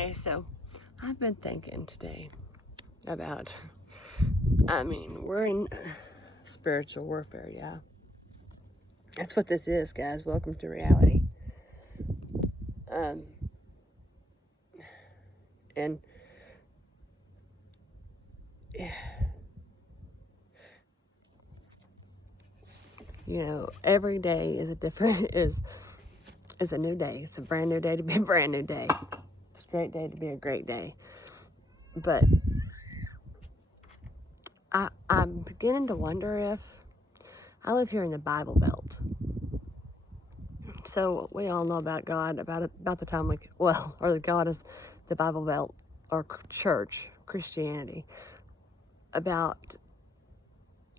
Hey, so I've been thinking today about, we're in spiritual warfare, yeah. That's what this is, guys. Welcome to reality. Um, and every day is a different is a new day. It's a brand new day to be a brand new day. It's a great day to be a great day. But I'm beginning to wonder if I live here in the Bible Belt. So we all know about God about the time or the God is the Bible Belt or church, Christianity.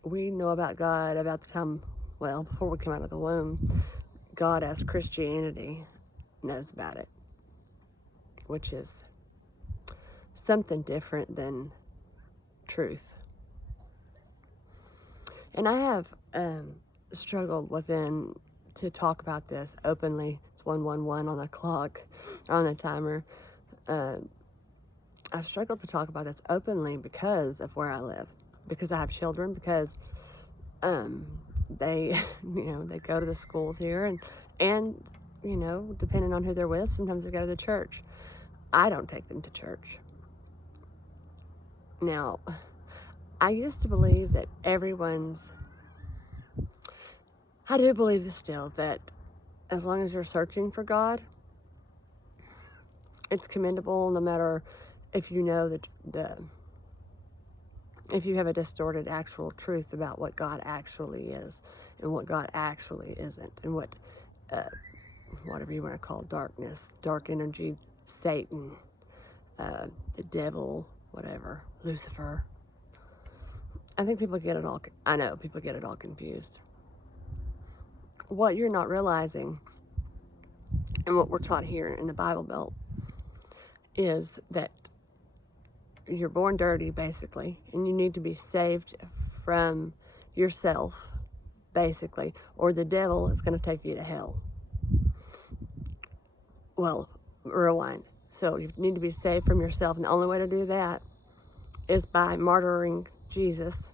We know about God about the time, before we come out of the womb. God as Christianity knows about it, which is something different than truth. And I have struggled within to talk about this openly. It's 111 on the clock, on the timer. I've struggled to talk about this openly because of where I live, because I have children, because they they go to the schools here, and depending on who they're with, sometimes they go to the church. I don't take them to church. Now, I used to believe that I do believe this still, that as long as you're searching for God, it's commendable, no matter if you know if you have a distorted actual truth about what God actually is and what God actually isn't, and what whatever you want to call darkness, dark energy, Satan, the devil, whatever, Lucifer. I think people get it all. I know people get it all confused. What you're not realizing, and what we're taught here in the Bible Belt, is that you're born dirty, basically, and you need to be saved from yourself, basically, or the devil is going to take you to hell. Well, rewind. So you need to be saved from yourself, and the only way to do that is by martyring Jesus,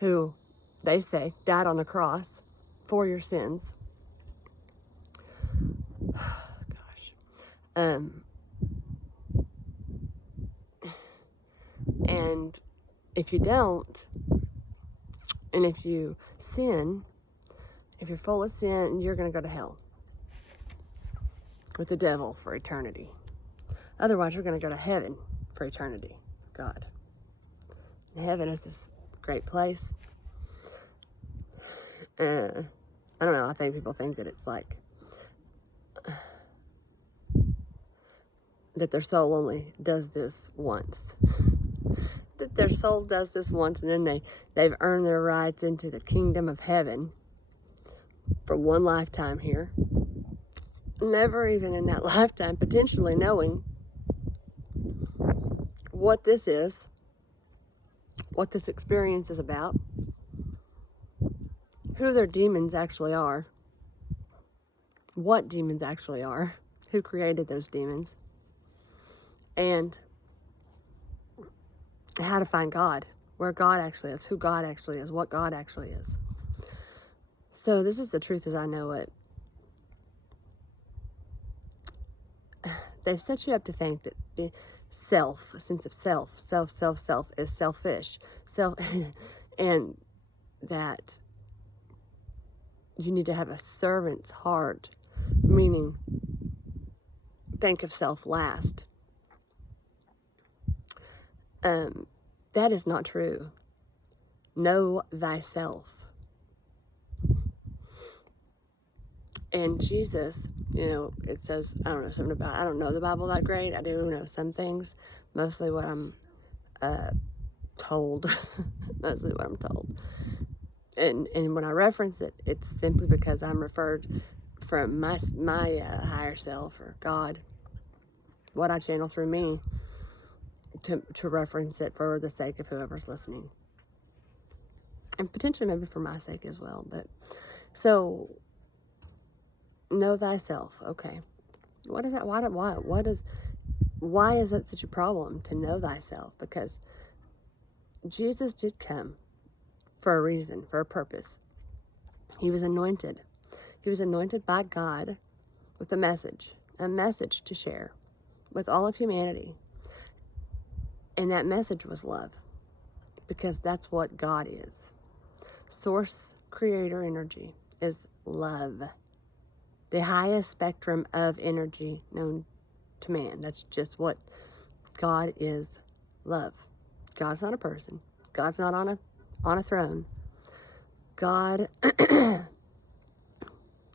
who they say died on the cross for your sins. Gosh. And if you don't, and if you sin, if you're full of sin, you're going to go to hell with the devil for eternity. Otherwise, you're going to go to heaven for eternity. God. And heaven is this great place. I don't know. I think people think that it's like that their soul only does this once. That their soul does this once, and then they've earned their rights into the kingdom of heaven for one lifetime here. Never even in that lifetime potentially knowing what this is, what this experience is about, who their demons actually are, what demons actually are, who created those demons, and how to find God, where God actually is, who God actually is, what God actually is. So this is the truth as I know it. They've set you up to think that a sense of self is selfish, and that you need to have a servant's heart, meaning think of self last. That is not true. Know thyself. And Jesus, it says, I don't know the Bible that great. I do know some things, mostly what I'm told. Mostly what I'm told. And when I reference it, it's simply because I'm referred from my higher self, or God, what I channel through me, to reference it for the sake of whoever's listening. And potentially maybe for my sake as well. But so, know thyself. Okay. What is that? why is that such a problem to know thyself? Because Jesus did come for a reason, for a purpose. He was anointed. He was anointed by God with a message to share with all of humanity. And that message was love, because that's what God is. Source creator energy is love. The highest spectrum of energy known to man. That's just what God is, love. God's not a person. God's not on a throne. God,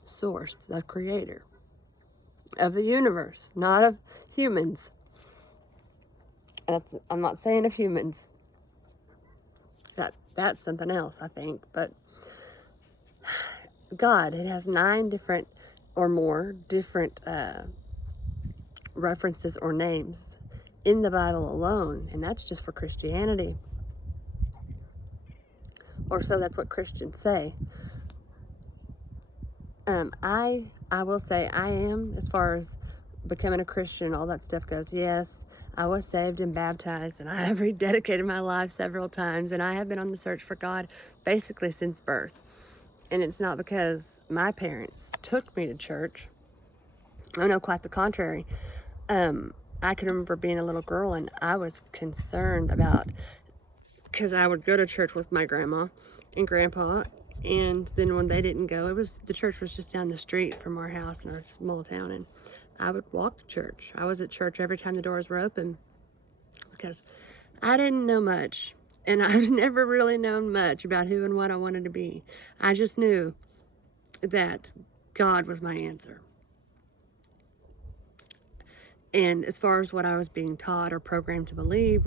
source, the creator of the universe, not of humans. I'm not saying of humans. That's something else, I think. But God, it has 9 different or more different references or names in the Bible alone, and that's just for Christianity. Or so that's what Christians say. I will say I am, as far as becoming a Christian, all that stuff goes, yes, I was saved and baptized, and I have rededicated my life several times, and I have been on the search for God basically since birth. And it's not because my parents took me to church. Oh no, quite the contrary. I can remember being a little girl, and I was concerned about, because I would go to church with my grandma and grandpa, and then when they didn't go, the church was just down the street from our house in our small town, and I would walk to church. I was at church every time the doors were open, because I didn't know much, and I've never really known much about who and what I wanted to be. I just knew that God was my answer. And as far as what I was being taught or programmed to believe,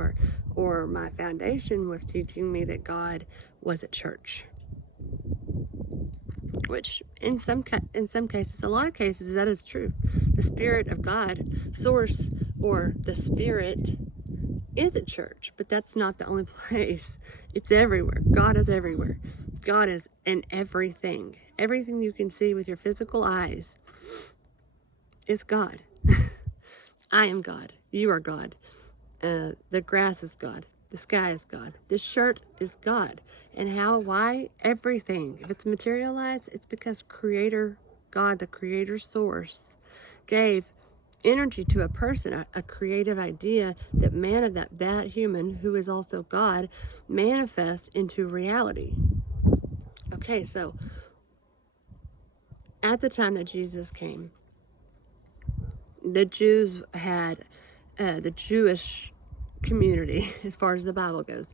or my foundation was teaching me that God was at church. Which in some cases, a lot of cases, that is true. The Spirit of God, source, or the Spirit is at church, but that's not the only place. It's everywhere. God is everywhere. God is in everything. Everything you can see with your physical eyes is God. I am God. You are God. The grass is God. The sky is God. This shirt is God. And why? Everything. If it's materialized, it's because Creator God, the Creator source, gave energy to a person, a creative idea that human, who is also God, manifest into reality. Okay, so at the time that Jesus came, the Jews had, the Jewish community, as far as the Bible goes,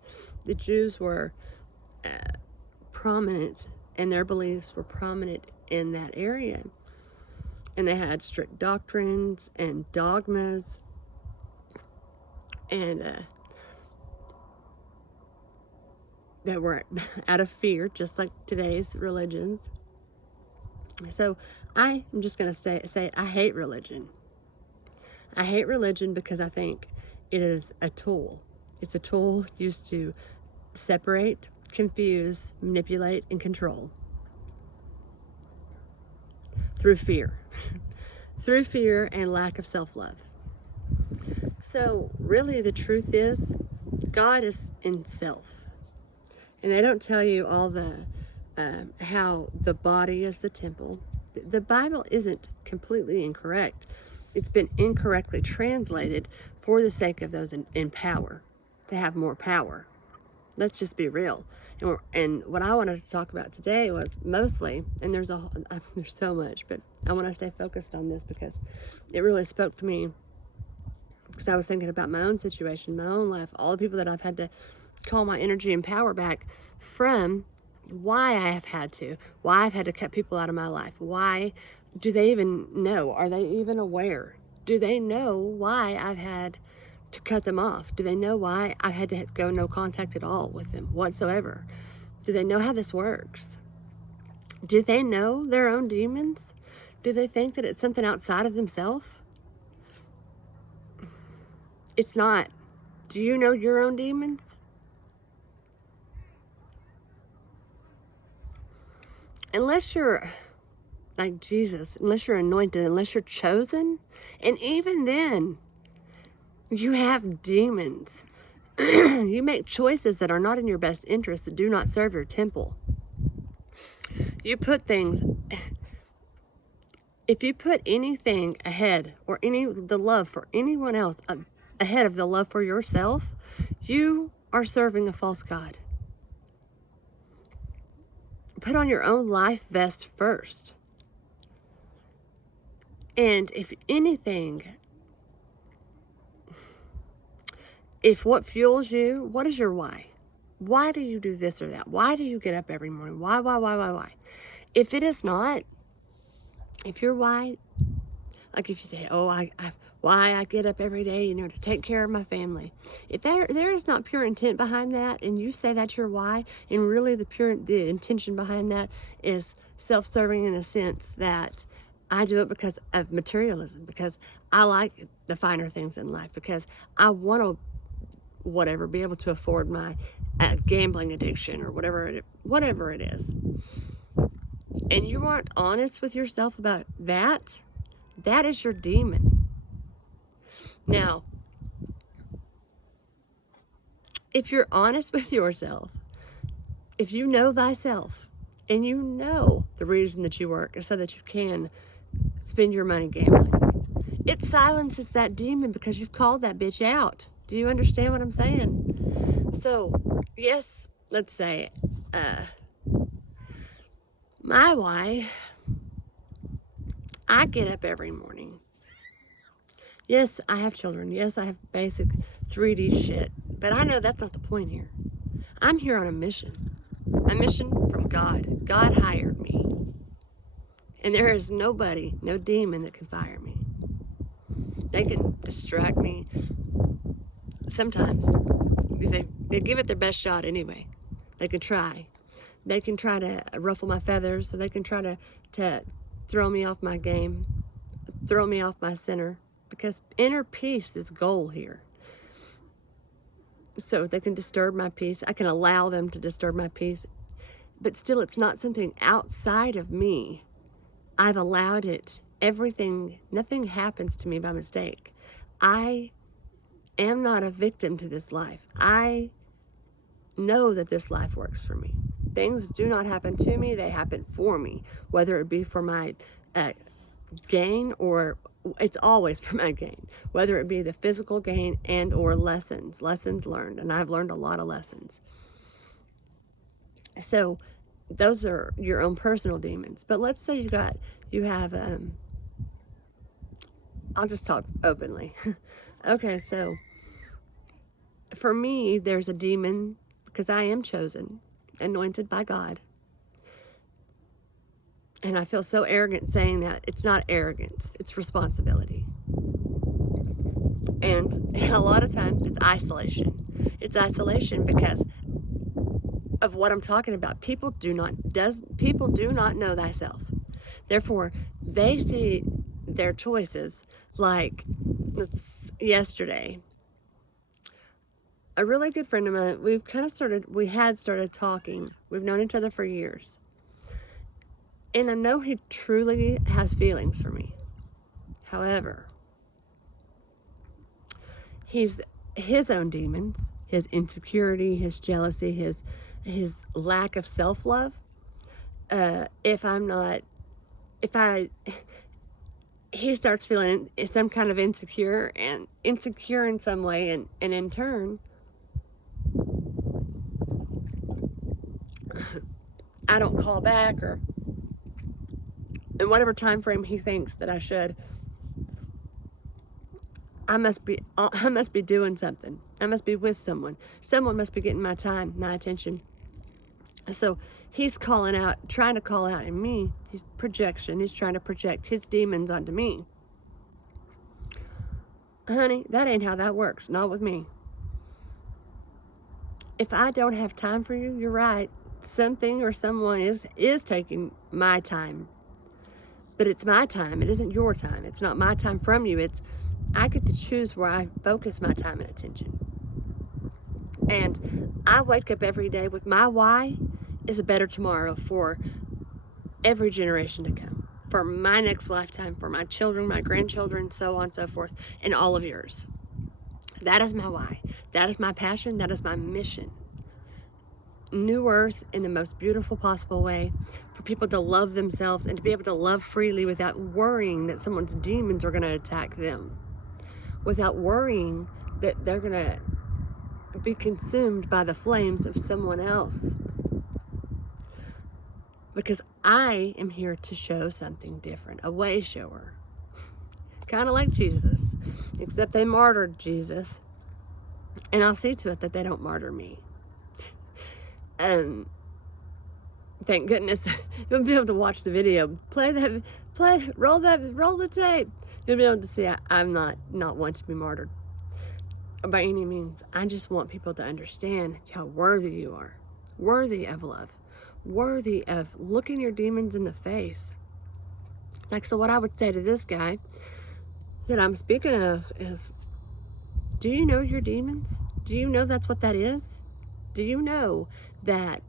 the Jews were prominent, and their beliefs were prominent in that area. And they had strict doctrines and dogmas, and that were out of fear, just like today's religions. So I am just going to say I hate religion. I hate religion because I think it is a tool. It's a tool used to separate, confuse, manipulate, and control through fear. Through fear and lack of self-love. So really the truth is, God is in self. And they don't tell you all the how the body is the temple. The Bible isn't completely incorrect. It's been incorrectly translated for the sake of those in power, to have more power. Let's just be real. And what I wanted to talk about today was mostly, and there's so much, but I want to stay focused on this because it really spoke to me, because I was thinking about my own situation, my own life, all the people that I've had to call my energy and power back from, why I've had to cut people out of my life. Why do they even know? Are they even aware? Do they know why I've had to cut them off? Do they know why I had to go no contact at all with them whatsoever? Do they know how this works? Do they know their own demons? Do they think that it's something outside of themselves? It's not. Do you know your own demons? Unless you're like Jesus, unless you're anointed, unless you're chosen, and even then, You have demons. You make choices that are not in your best interest, that do not serve your temple. You put things, if you put anything ahead, or the love for anyone else ahead of the love for yourself, you are serving a false god. Put on your own life vest first. And if anything, if what fuels you, what is your why? Why do you do this or that? Why do you get up every morning? Why? If it is not, if your why, like if you say, oh, why I get up every day, to take care of my family. If there is not pure intent behind that, and you say that's your why, and really the intention behind that is self-serving in a sense that I do it because of materialism, because I like the finer things in life, because I want to, be able to afford my gambling addiction or whatever it is, and you aren't honest with yourself about that, that is your demon. Now, if you're honest with yourself, if you know thyself, and you know the reason that you work is so that you can spend your money gambling, it silences that demon because you've called that bitch out. Do you understand what I'm saying? So, yes, let's say, my why, I get up every morning. Yes, I have children. Yes, I have basic 3D shit. But I know that's not the point here. I'm here on a mission from God. God hired me. And there is nobody, no demon that can fire me. They can distract me. Sometimes. They give it their best shot anyway. They can try. They can try to ruffle my feathers, so they can try to throw me off my game, throw me off my center, because inner peace is goal here. So they can disturb my peace. I can allow them to disturb my peace, but still it's not something outside of me. I've allowed it. Nothing happens to me by mistake. I am not a victim to this life. I know that this life works for me. Things do not happen to me, they happen for me, whether it be for my gain, or it's always for my gain, whether it be the physical gain and or lessons learned. And I've learned a lot of lessons. So those are your own personal demons. But let's say you have I'll just talk openly. Okay, so for me, there's a demon because I am chosen, anointed by God. And I feel so arrogant saying that. It's not arrogance, it's responsibility. And a lot of times it's isolation. It's isolation because of what I'm talking about. People do not know thyself. Therefore, they see their choices like yesterday. A really good friend of mine, we had started talking. We've known each other for years. And I know he truly has feelings for me. However, he's his own demons, his insecurity, his jealousy, his lack of self-love. He starts feeling some kind of insecure in some way, and in turn, I don't call back, or in whatever time frame he thinks that I should. I must be doing something. I must be with someone. Someone must be getting my time, my attention. So he's trying to call out in me. He's projection. He's trying to project his demons onto me. Honey, that ain't how that works. Not with me. If I don't have time for you, you're right. Something or someone is taking my time. But it's my time. It isn't your time. It's not my time from you. I get to choose where I focus my time and attention. And I wake up every day with my why is a better tomorrow for every generation to come, for my next lifetime, for my children, my grandchildren, so on and so forth, and all of yours. That is my why. That is my passion. That is my mission. New earth in the most beautiful possible way, for people to love themselves and to be able to love freely without worrying that someone's demons are going to attack them, without worrying that they're going to be consumed by the flames of someone else. Because I am here to show something different, a way shower. Kind of like Jesus, except they martyred Jesus. And I'll see to it that they don't martyr me. And thank goodness you'll be able to watch the video. Roll the tape. You'll be able to see I'm not one to be martyred by any means. I just want people to understand how worthy you are, worthy of love, worthy of looking your demons in the face. Like, so what I would say to this guy that I'm speaking of is, do you know your demons? Do you know that's what that is? Do you know that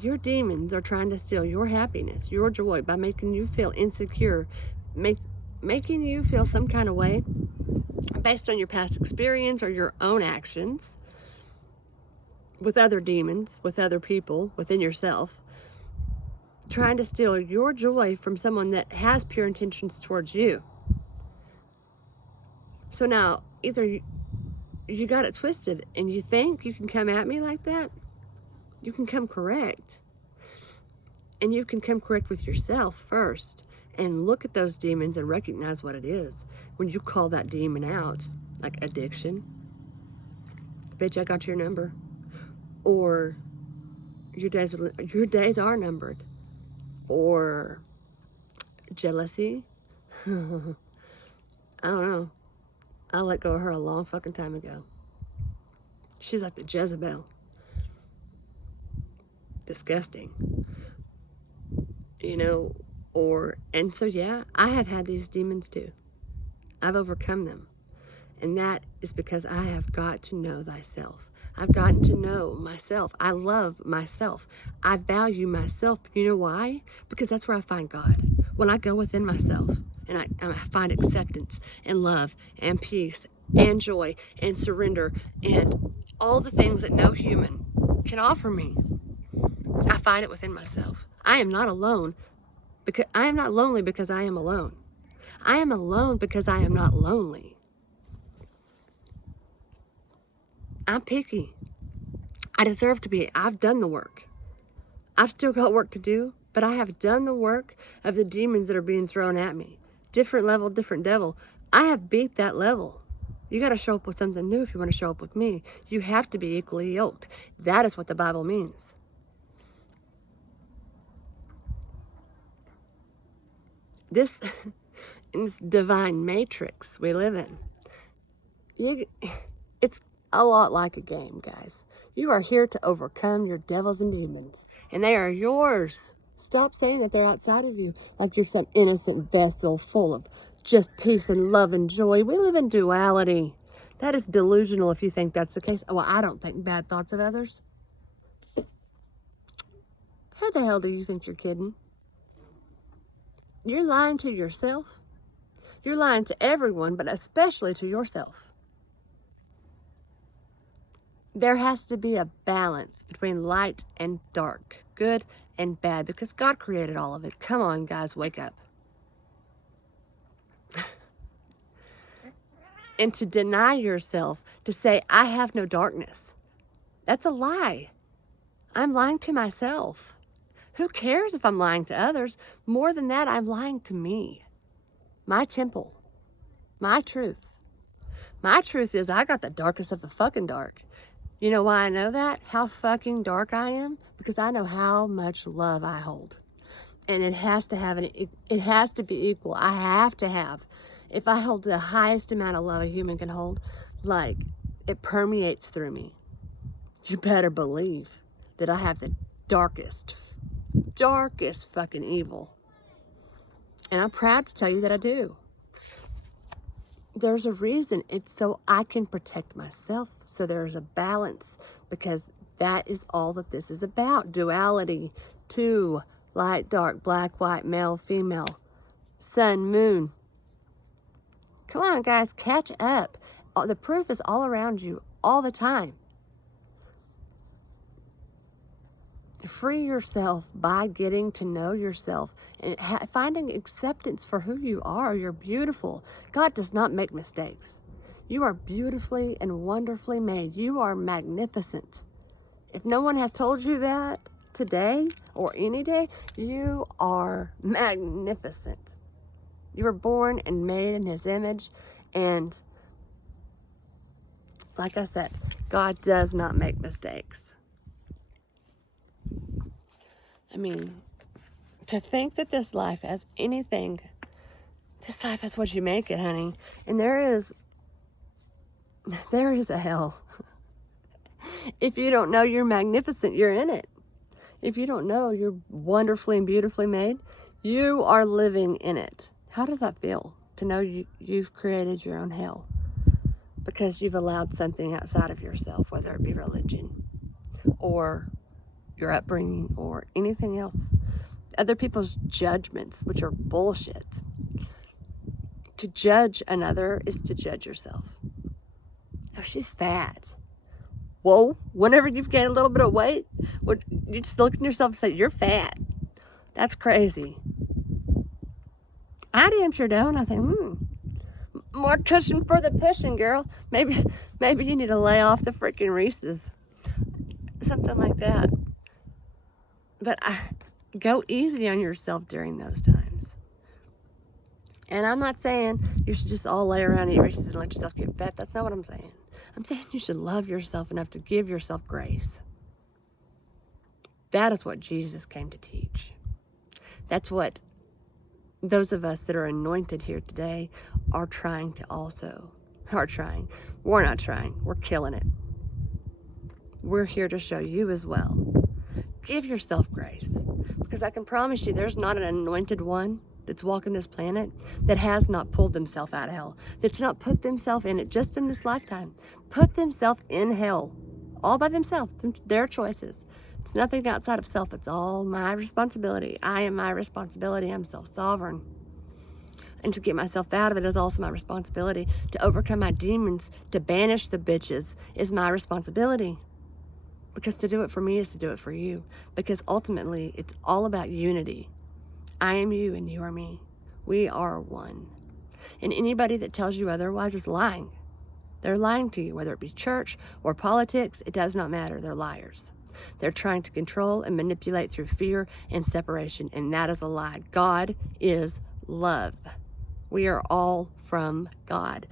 your demons are trying to steal your happiness, your joy, by making you feel insecure, making you feel some kind of way based on your past experience or your own actions with other demons, with other people, within yourself, trying to steal your joy from someone that has pure intentions towards you. So now, either you got it twisted and you think you can come at me like that, you can come correct. And you can come correct with yourself first and look at those demons and recognize what it is. When you call that demon out, like addiction, bitch, I got your number. Or your days are numbered. Or jealousy. I don't know. I let go of her a long fucking time ago. She's like the Jezebel. Disgusting. You know, and so yeah, I have had these demons too. I've overcome them. And that is because I have got to know thyself. I've gotten to know myself. I love myself. I value myself. You know why? Because that's where I find God. When I go within myself and I find acceptance and love and peace and joy and surrender and all the things that no human can offer me, I find it within myself. I am not alone because I am not lonely because I am alone. I am alone because I am not lonely. I'm picky. I deserve to be. I've done the work. I've still got work to do, but I have done the work of the demons that are being thrown at me. Different level, different devil. I have beat that level. You got to show up with something new if you want to show up with me. You have to be equally yoked. That is what the Bible means. This divine matrix we live in, it's a lot like a game, guys. You are here to overcome your devils and demons, and they are yours. Stop saying that they're outside of you, like you're some innocent vessel full of just peace and love and joy. We live in duality. That is delusional if you think that's the case. Well, I don't think bad thoughts of others. Who the hell do you think you're kidding? You're lying to yourself. You're lying to everyone, but especially to yourself. There has to be a balance between light and dark, good and bad, because God created all of it. Come on, guys, wake up. And to deny yourself, to say, I have no darkness, that's a lie. I'm lying to myself. Who cares if I'm lying to others? More than that, I'm lying to me. My temple. My truth. My truth is I got the darkest of the fucking dark. You know why I know that? How fucking dark I am? Because I know how much love I hold. And it has to have it has to be equal. I have to have. If I hold the highest amount of love a human can hold, like, it permeates through me. You better believe that I have the darkest fucking evil. And I'm proud to tell you that I do. There's a reason. It's so I can protect myself. So there's a balance, because that is all that this is about. Duality. Two, light, dark, black, white, male, female, sun, moon. Come on, guys, catch up. The proof is all around you all the time. Free yourself by getting to know yourself and finding acceptance for who you are. You're beautiful. God does not make mistakes. You are beautifully and wonderfully made. You are magnificent. If no one has told you that today or any day, you are magnificent. You were born and made in His image, and like I said, God does not make mistakes. I mean, to think that this life has anything, this life is what you make it, honey. And there is a hell. If you don't know you're magnificent, you're in it. If you don't know you're wonderfully and beautifully made, you are living in it. How does that feel to know you've created your own hell? Because you've allowed something outside of yourself, whether it be religion or your upbringing or anything else. Other people's judgments, which are bullshit. To judge another is to judge yourself. Oh, she's fat. Whoa, whenever you've gained a little bit of weight, you just look at yourself and say, you're fat. That's crazy. I damn sure don't. I think, more cushion for the pushing, girl. Maybe you need to lay off the freaking Reese's. Something like that. But go easy on yourself during those times. And I'm not saying you should just all lay around and eat Reese's and let yourself get fat. That's not what I'm saying. I'm saying you should love yourself enough to give yourself grace. That is what Jesus came to teach. That's what those of us that are anointed here today are trying to also. We're not trying. We're killing it. We're here to show you as well. Give yourself grace. Because I can promise you there's not an anointed one that's walking this planet that has not pulled themselves out of hell. That's not put themselves in it just in this lifetime. Put themselves in hell. All by themselves. Their choices. It's nothing outside of self. It's all my responsibility. I am my responsibility. I'm self-sovereign. And to get myself out of it is also my responsibility. To overcome my demons, to banish the bitches is my responsibility. Because to do it for me is to do it for you. Because ultimately, it's all about unity. I am you and you are me. We are one. And anybody that tells you otherwise is lying. They're lying to you, whether it be church or politics, it does not matter. They're liars. They're trying to control and manipulate through fear and separation, and that is a lie. God is love. We are all from God.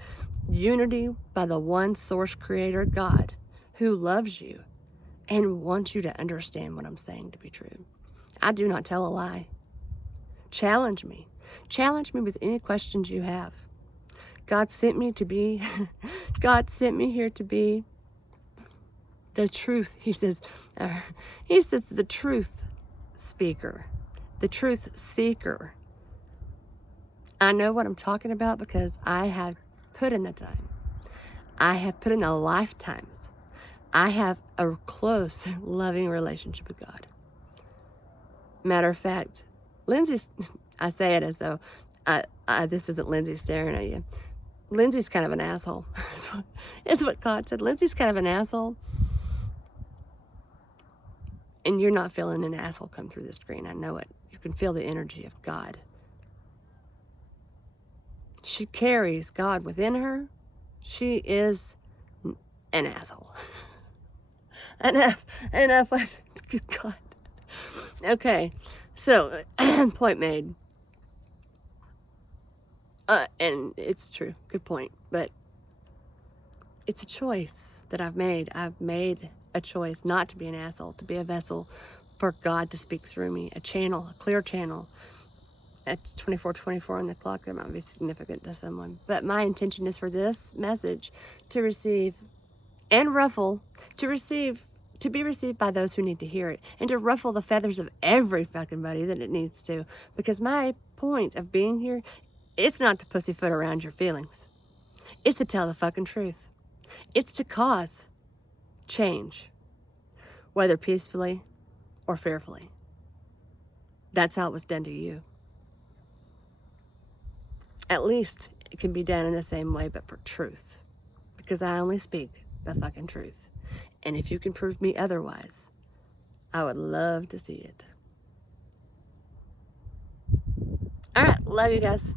Unity by the one source creator, God, who loves you and wants you to understand what I'm saying to be true. I do not tell a lie. Challenge me. Challenge me with any questions you have. God sent me here to be the truth. He says the truth speaker, the truth seeker. I know what I'm talking about because I have put in the time. I have put in the lifetimes. I have a close, loving relationship with God. Matter of fact, Lindsay's, I say it as though this isn't Lindsay staring at you. Lindsay's kind of an asshole. Is what God said. Lindsay's kind of an asshole. And you're not feeling an asshole come through the screen. I know it. You can feel the energy of God. She carries God within her. She is an asshole. Enough. Good God. Okay. So, point made. And it's true. Good point. But it's a choice that I've made. I've made a choice not to be an asshole, to be a vessel for God to speak through me, a channel, a clear channel. It's 24:24 on the clock. That might be significant to someone. But my intention is for this message to receive and ruffle, to be received by those who need to hear it, and to ruffle the feathers of every fucking body that it needs to. Because my point of being here, it's not to pussyfoot around your feelings. It's to tell the fucking truth. It's to cause change, whether peacefully or fearfully. That's how it was done to you. At least it can be done in the same way, but for truth. because I only speak the fucking truth. And if you can prove me otherwise, I would love to see it. All right, love you guys.